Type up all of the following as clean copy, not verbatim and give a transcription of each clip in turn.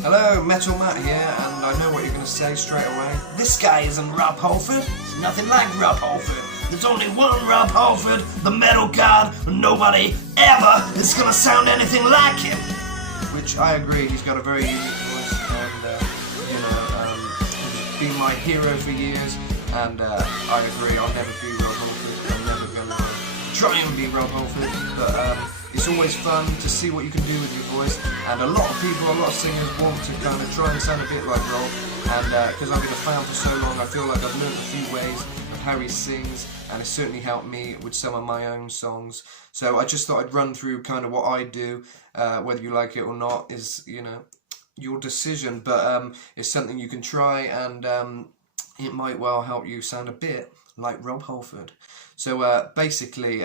Hello, Metal Matt here, and I know what you're going to say straight away. This guy isn't Rob Halford. He's nothing like Rob Halford. There's only one Rob Halford, the metal god, and nobody ever is going to sound anything like him. Which I agree, he's got a very unique voice, and he's been my hero for years, and I agree, I'll never be Rob Halford. I'm never going to try and be Rob Halford, but it's always fun to see what you can do with your voice, and a lot of singers want to kind of try and sound a bit like Rob, and because I've been a fan for so long, I feel like I've learned a few ways of how he sings, and it's certainly helped me with some of my own songs. So I just thought I'd run through kind of what I do, whether you like it or not is, your decision, but it's something you can try, and it might well help you sound a bit like Rob Halford. So basically,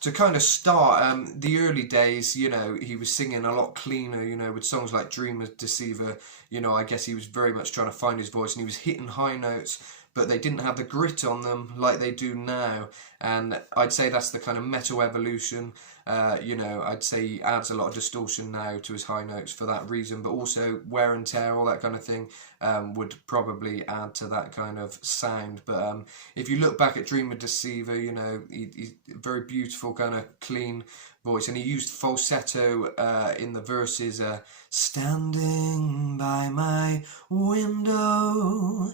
to kind of start, the early days, he was singing a lot cleaner, with songs like Dreamer Deceiver. I guess he was very much trying to find his voice, and he was hitting high notes, but they didn't have the grit on them like they do now. And I'd say that's the kind of metal evolution. I'd say he adds a lot of distortion now to his high notes for that reason, but also wear and tear, all that kind of thing, would probably add to that kind of sound. But if you look back at Dreamer Deceiver, he's very beautiful, kind of clean voice, and he used falsetto in the verses, standing by my window,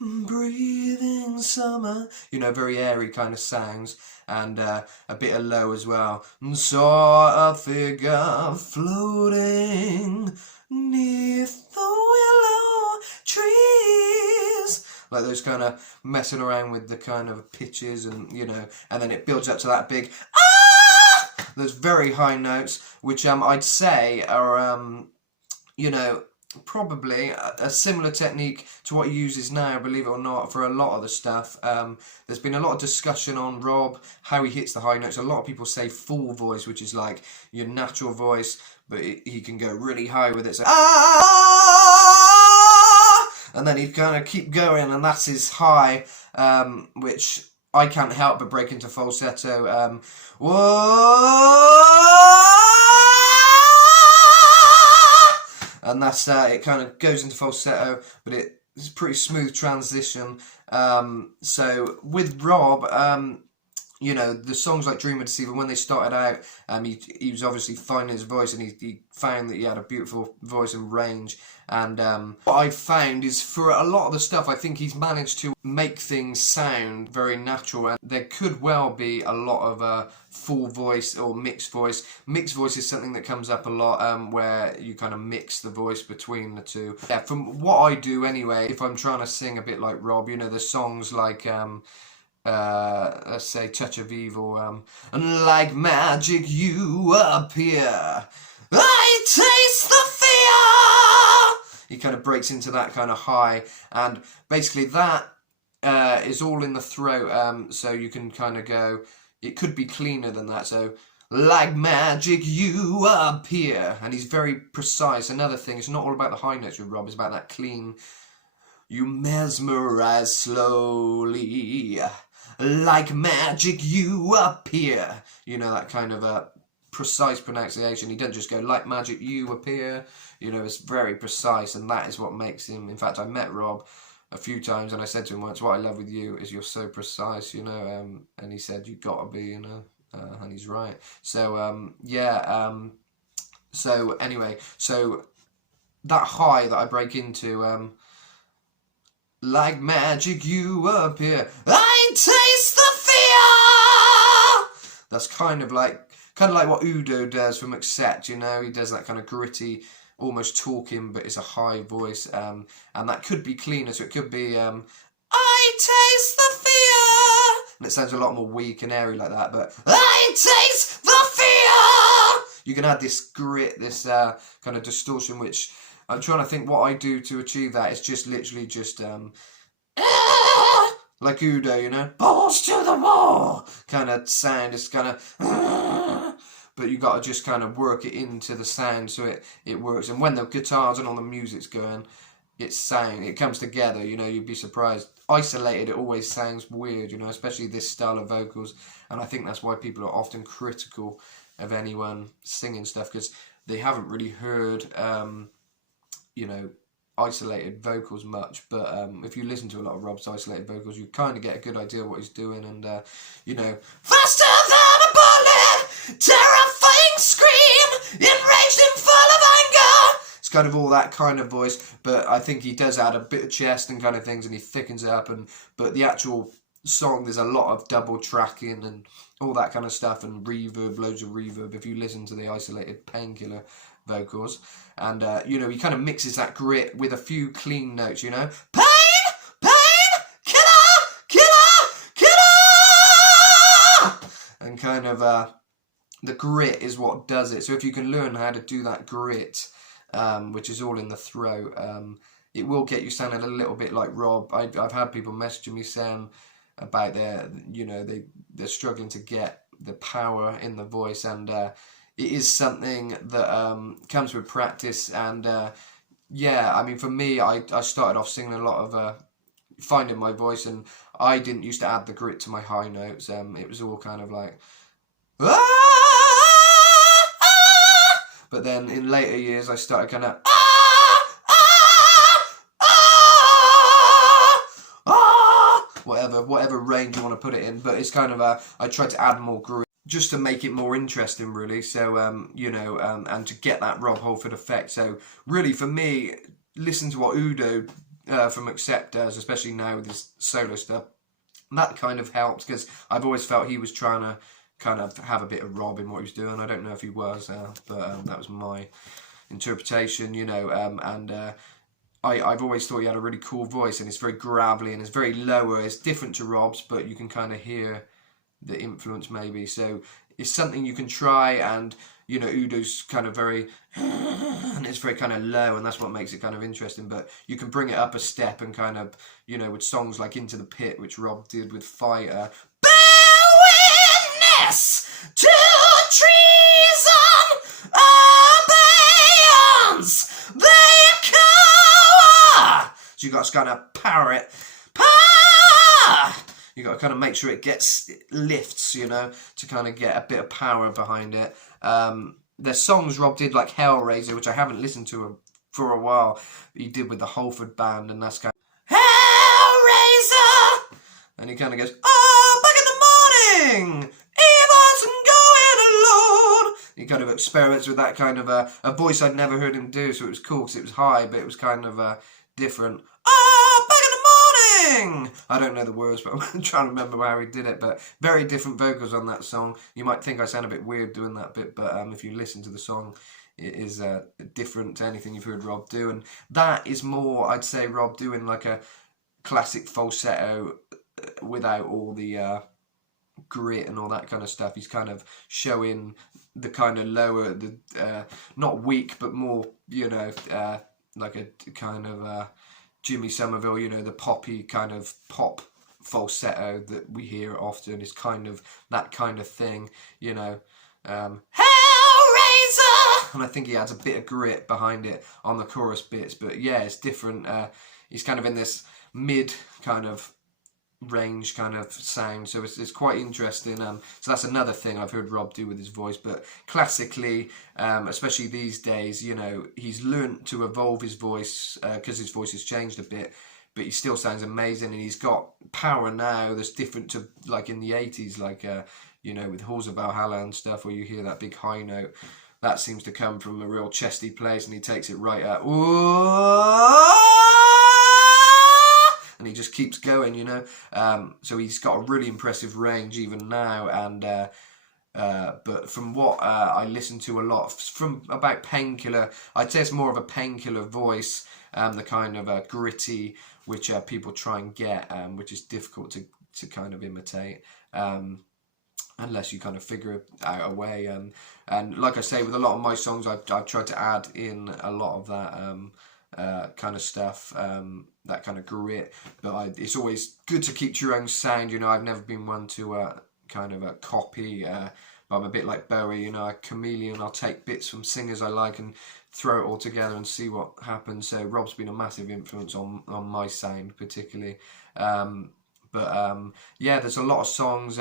breathing summer, very airy kind of sounds, and a bit of low as well. And saw a figure floating neath the willow trees, like those kind of messing around with the kind of pitches, and and then it builds up to that big those very high notes, which I'd say are probably a similar technique to what he uses now, believe it or not, for a lot of the stuff. There's been a lot of discussion on Rob, how he hits the high notes. A lot of people say full voice, which is like your natural voice, but he can go really high with it. So, and then he'd kind of keep going, and that's his high, which I can't help but break into falsetto. And that's it kind of goes into falsetto, but it's a pretty smooth transition. So with Rob, the songs like Dreamer Deceiver, when they started out, he was obviously finding his voice, and he found that he had a beautiful voice and range. And what I've found is, for a lot of the stuff, I think he's managed to make things sound very natural, and there could well be a lot of full voice or mixed voice. Mixed voice is something that comes up a lot, where you kind of mix the voice between the two. Yeah, from what I do anyway, if I'm trying to sing a bit like Rob, the songs like let's say Touch of Evil, and like magic you appear, I taste the fear. He kind of breaks into that kind of high, and basically that is all in the throat, so you can kind of go, it could be cleaner than that, so like magic you appear, and he's very precise. Another thing, it's not all about the high notes with Rob, it's about that clean, you mesmerize slowly, like magic you appear, that kind of precise pronunciation. He doesn't just go like magic you appear, it's very precise, and that is what makes him. In fact, I met Rob a few times, and I said to him once, what I love with you is you're so precise, and he said, you gotta be, and he's right. So so anyway, so that high that I break into, like magic you appear, I taste the fear. That's kind of like what Udo does from Accept, he does that kind of gritty, almost talking, but it's a high voice, and that could be cleaner, so it could be, I taste the fear, and it sounds a lot more weak and airy like that, but I taste the fear. You can add this grit, this kind of distortion, which I'm trying to think what I do to achieve that. It's just literally just like Udo, balls to the wall kind of sound. It's kind of, but you got to just kind of work it into the sound so it works. And when the guitars and all the music's going, it comes together. You'd be surprised. Isolated, it always sounds weird. Especially this style of vocals. And I think that's why people are often critical of anyone singing stuff, because they haven't really heard you know, isolated vocals much, but if you listen to a lot of Rob's isolated vocals, you kind of get a good idea of what he's doing, and you know, faster than a bullet, terrifying scream, enraged and full of anger. It's kind of all that kind of voice, but I think he does add a bit of chest and kind of things, and he thickens it up, but the actual song, there's a lot of double tracking and all that kind of stuff, and reverb, loads of reverb if you listen to the isolated Painkiller vocals. And you know, he kind of mixes that grit with a few clean notes, you know, pain, killer, and kind of the grit is what does it. So if you can learn how to do that grit, which is all in the throat, it will get you sounding a little bit like Rob. I've had people messaging me saying about you know, they're struggling to get the power in the voice, and it is something that comes with practice. And yeah, I mean, for me, I started off singing a lot of finding my voice, and I didn't used to add the grit to my high notes. It was all kind of like but then in later years I started kind of whatever range you want to put it in, but it's kind of I tried to add more grit just to make it more interesting, really. So you know, and to get that Rob Halford effect. So really, for me, listen to what Udo from Accept does, especially now with his solo stuff. That kind of helps, because I've always felt he was trying to kind of have a bit of Rob in what he was doing. I don't know if he was, but that was my interpretation, you know. I've always thought he had a really cool voice, and it's very gravelly and it's very lower. It's different to Rob's, but you can kind of hear the influence maybe. So it's something you can try, and you know, Udo's kind of very and it's very kind of low, and that's what makes it kind of interesting. But you can bring it up a step and kind of, you know, with songs like Into the Pit, which Rob did with Fighter, bear witness to treason, abeyance, they cower. So you got to kind of power it. You got to kind of make sure it lifts, you know, to kind of get a bit of power behind it. There's songs Rob did like Hellraiser, which I haven't listened to for a while. He did with the Halford band, and that's kind of Hellraiser, and he kind of goes, oh, back in the morning, evil's going alone. He kind of experiments with that kind of a voice I'd never heard him do, so it was cool because it was high, but it was kind of different. I don't know the words, but I'm trying to remember how he did it. But very different vocals on that song. You might think I sound a bit weird doing that bit, but if you listen to the song, it is different to anything you've heard Rob do. And that is more, I'd say, Rob doing like a classic falsetto without all the grit and all that kind of stuff. He's kind of showing the kind of lower, the not weak, but more, you know, like a kind of Jimmy Somerville, you know, the poppy kind of pop falsetto that we hear often is kind of that kind of thing, you know. Hellraiser! And I think he adds a bit of grit behind it on the chorus bits, but yeah, it's different. He's kind of in this mid kind of range kind of sound, so it's quite interesting. So that's another thing I've heard Rob do with his voice. But classically, especially these days, you know, he's learnt to evolve his voice because his voice has changed a bit, but he still sounds amazing, and he's got power now that's different to like in the 80s, like you know, with Halls of Valhalla and stuff, where you hear that big high note. That seems to come from a real chesty place, and he takes it right up. And he just keeps going, you know. So he's got a really impressive range even now. And but from what I listen to a lot from about Painkiller, I'd say it's more of a Painkiller voice, the kind of gritty, which people try and get, which is difficult to kind of imitate. Unless you kind of figure out a way. And like I say, with a lot of my songs, I've tried to add in a lot of that kind of stuff, that kind of grit. But it's always good to keep to your own sound, you know. I've never been one to kind of copy. But I'm a bit like Bowie, you know, a chameleon. I'll take bits from singers I like and throw it all together and see what happens. So Rob's been a massive influence on my sound, particularly. Yeah, there's a lot of songs.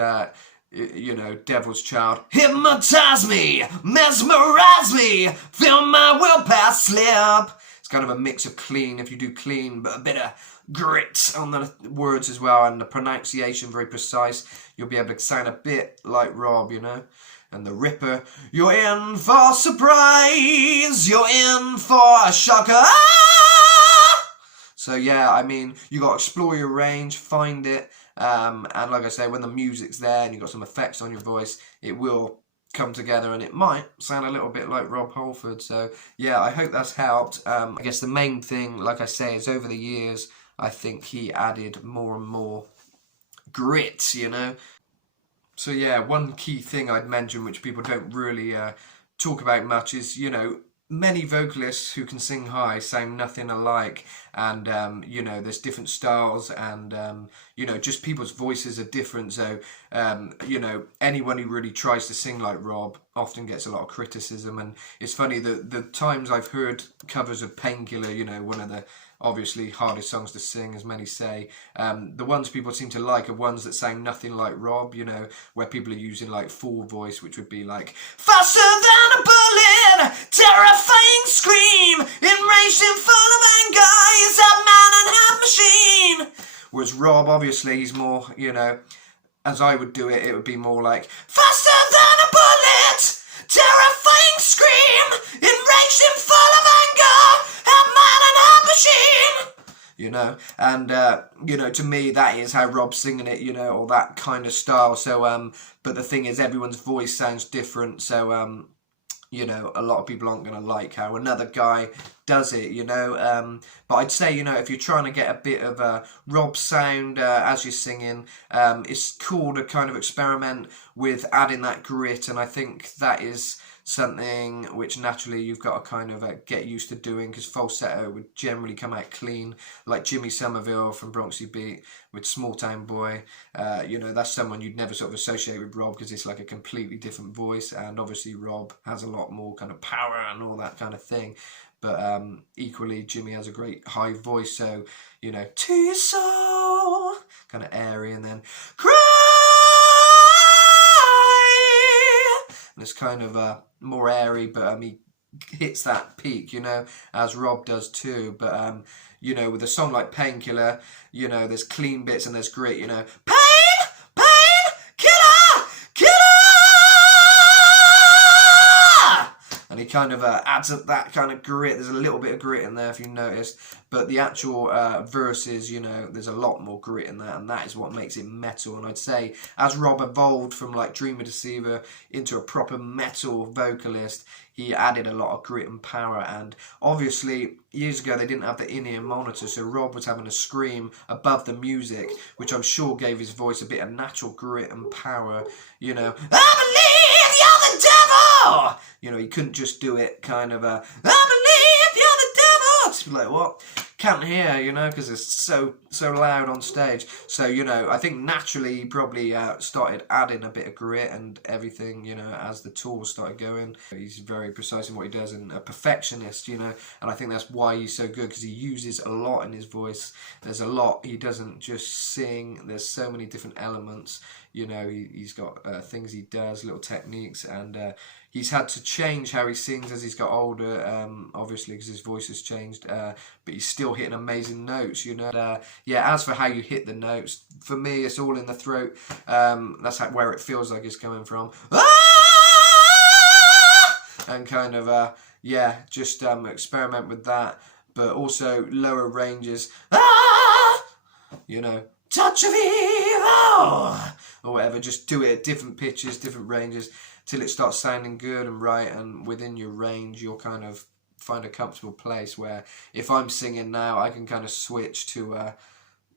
You know, Devil's Child, hypnotize me, mesmerize me, feel my will pass slip. It's kind of a mix of clean, if you do clean, but a bit of grit on the words as well, and the pronunciation very precise. You'll be able to sound a bit like Rob, you know. And the Ripper, you're in for a surprise, you're in for a shocker. Ah! So yeah, I mean, you got to explore your range, find it, and like I say, when the music's there and you've got some effects on your voice, it will come together and it might sound a little bit like Rob Halford. So yeah, I hope that's helped. I guess the main thing, like I say, is over the years, I think he added more and more grit, you know. So yeah, one key thing I'd mention, which people don't really talk about much, is, you know, many vocalists who can sing high sound nothing alike, and you know, there's different styles, and you know, just people's voices are different. So you know, anyone who really tries to sing like Rob often gets a lot of criticism. And it's funny that the times I've heard covers of Painkiller, you know, one of the obviously hardest songs to sing, as many say, the ones people seem to like are ones that sound nothing like Rob, you know, where people are using like full voice, which would be like faster than a bullet, terrifying scream, enraged and full of anger, is that man and half machine. Whereas Rob, obviously, he's more, you know, as I would do it, it would be more like faster than a bullet, terrifying scream, enraged and full of anger, half man and half machine. You know, and you know, to me that is how Rob's singing it, you know, or that kind of style. So but the thing is, everyone's voice sounds different, so you know, a lot of people aren't going to like how another guy does it, you know. But I'd say, you know, if you're trying to get a bit of a Rob sound as you're singing, it's cool to kind of experiment with adding that grit, and I think that is something which naturally you've got to kind of get used to doing, because falsetto would generally come out clean, like Jimmy Somerville from Bronxy Beat with Small Town Boy. You know, that's someone you'd never sort of associate with Rob, because it's like a completely different voice, and obviously Rob has a lot more kind of power and all that kind of thing. But equally, Jimmy has a great high voice, so, you know, to your soul, kind of airy, and then cry, and it's kind of more airy, but he hits that peak, you know, as Rob does too. But you know, with a song like Painkiller, you know, there's clean bits and there's grit, you know, killer, and he kind of adds up that kind of grit. There's a little bit of grit in there, if you noticed, but the actual verses, you know, there's a lot more grit in that, and that is what makes it metal. And I'd say as Rob evolved from like Dreamer Deceiver into a proper metal vocalist, he added a lot of grit and power. And obviously years ago they didn't have the in-ear monitor, so Rob was having to scream above the music, which I'm sure gave his voice a bit of natural grit and power, you know. I believe you're the devil! You know, he couldn't just do it kind of I believe you're the devil! Just be like, what? Can't hear, you know, because it's so loud on stage. So, you know, I think naturally he probably started adding a bit of grit and everything, you know, as the tours started going. He's very precise in what he does and a perfectionist, you know, and I think that's why he's so good, because he uses a lot in his voice. There's a lot. He doesn't just sing. There's so many different elements, you know. He's got things he does, little techniques, and he's had to change how he sings as he's got older, obviously, because his voice has changed, but he's still hitting amazing notes, you know. Yeah, as for how you hit the notes, for me, it's all in the throat. That's where it feels like it's coming from. And kind of, yeah, just experiment with that, but also lower ranges. You know, touch of evil, or whatever. Just do it at different pitches, different ranges, till it starts sounding good and right, and within your range you'll kind of find a comfortable place where if I'm singing now I can kind of switch to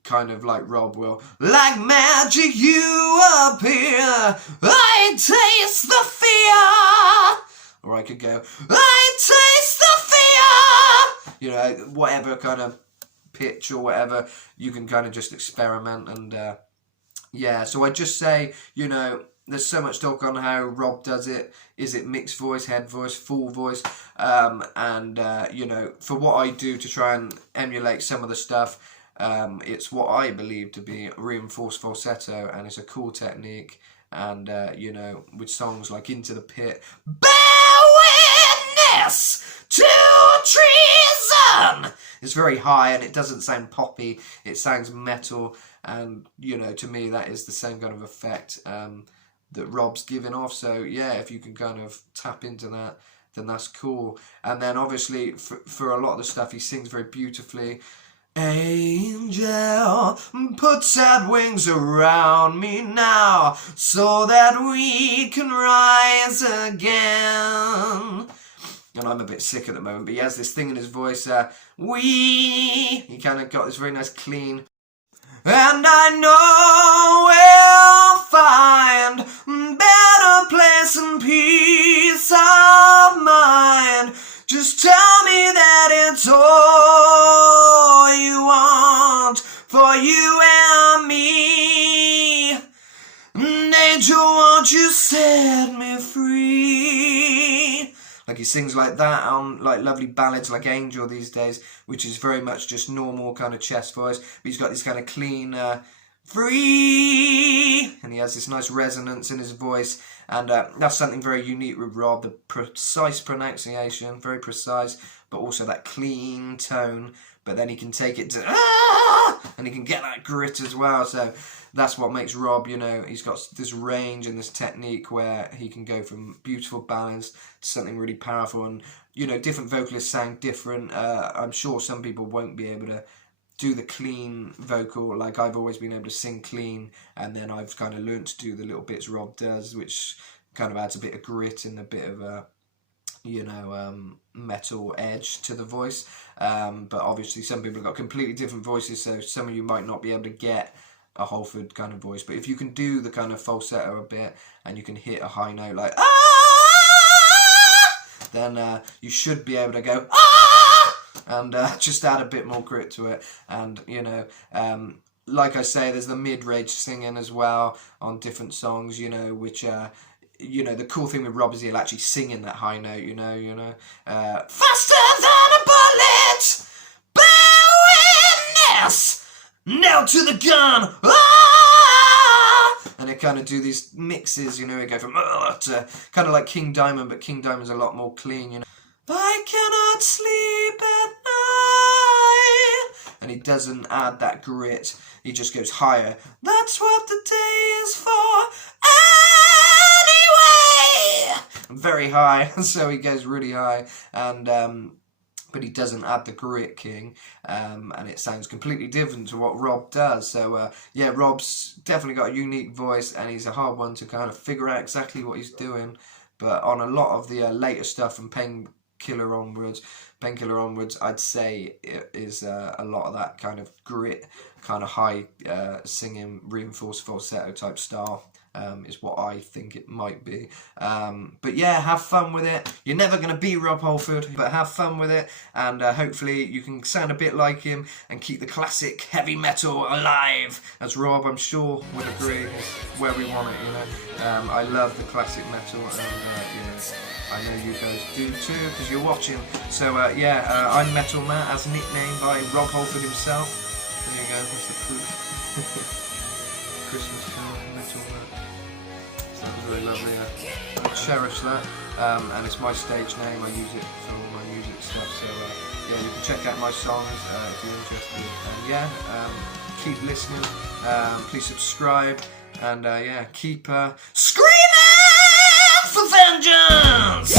kind of like Rob will, like magic you appear, I taste the fear, or I could go, I taste the fear, you know, whatever kind of pitch or whatever, you can kind of just experiment. And yeah, so I just say, you know, there's so much talk on how Rob does it. Is it mixed voice, head voice, full voice? And you know, for what I do to try and emulate some of the stuff, it's what I believe to be reinforced falsetto, and it's a cool technique. And you know, with songs like Into the Pit, bear yes to treason. It's very high and it doesn't sound poppy, it sounds metal, and you know, to me that is the same kind of effect that Rob's giving off. So yeah, if you can kind of tap into that, then that's cool. And then obviously for a lot of the stuff he sings very beautifully. Angel, put sad wings around me now, so that we can rise again. And I'm a bit sick at the moment, but he has this thing in his voice, he kind of got this very nice clean. And I know we'll find better place and peace of mind. Just tell me that it's all you want for you and me. And angel, won't you set me free? Like he sings like that on like lovely ballads like Angel these days, which is very much just normal kind of chest voice. But he's got this kind of clean free, and he has this nice resonance in his voice, and that's something very unique with Rob. The precise pronunciation, very precise, but also that clean tone. But then he can take it to and he can get that grit as well. So that's what makes Rob, you know, he's got this range and this technique where he can go from beautiful ballads to something really powerful. And you know, different vocalists sound different. I'm sure some people won't be able to do the clean vocal. Like I've always been able to sing clean, and then I've kind of learned to do the little bits Rob does, which kind of adds a bit of grit and a bit of a, you know, metal edge to the voice. But obviously some people have got completely different voices, so some of you might not be able to get a Halford kind of voice. But if you can do the kind of falsetto a bit and you can hit a high note like then you should be able to go and just add a bit more grit to it. And you know, like I say, there's the mid-range singing as well on different songs, you know, which you know, the cool thing with Rob is he'll actually sing in that high note, you know, faster than a bullet, bear witness, nailed to the gun, and they kind of do these mixes, you know, they go from to kind of like King Diamond, but King Diamond's a lot more clean, you know. I cannot sleep at night, and he doesn't add that grit, he just goes higher. That's what the day is for anyway. Very high, so he goes really high, and but he doesn't add the grit, King, and it sounds completely different to what Rob does. So yeah, Rob's definitely got a unique voice, and he's a hard one to kind of figure out exactly what he's doing. But on a lot of the later stuff from Painkiller onwards, I'd say it is a lot of that kind of grit, kind of high singing, reinforced falsetto type style. Is what I think it might be. But yeah, have fun with it. You're never going to be Rob Halford, but have fun with it, and hopefully you can sound a bit like him and keep the classic heavy metal alive, as Rob, I'm sure, would agree, is where we want it, you know. I love the classic metal, and you know, I know you guys do too, because you're watching. So yeah, I'm Metal Matt, as nicknamed by Rob Halford himself. There you go, that's the proof. Christmas film, Metal Matt. That was really lovely. I cherish that, and it's my stage name. I use it for all my music stuff. So yeah, you can check out my songs if you're interested. And yeah, keep listening. Please subscribe, and yeah, keep screaming for vengeance.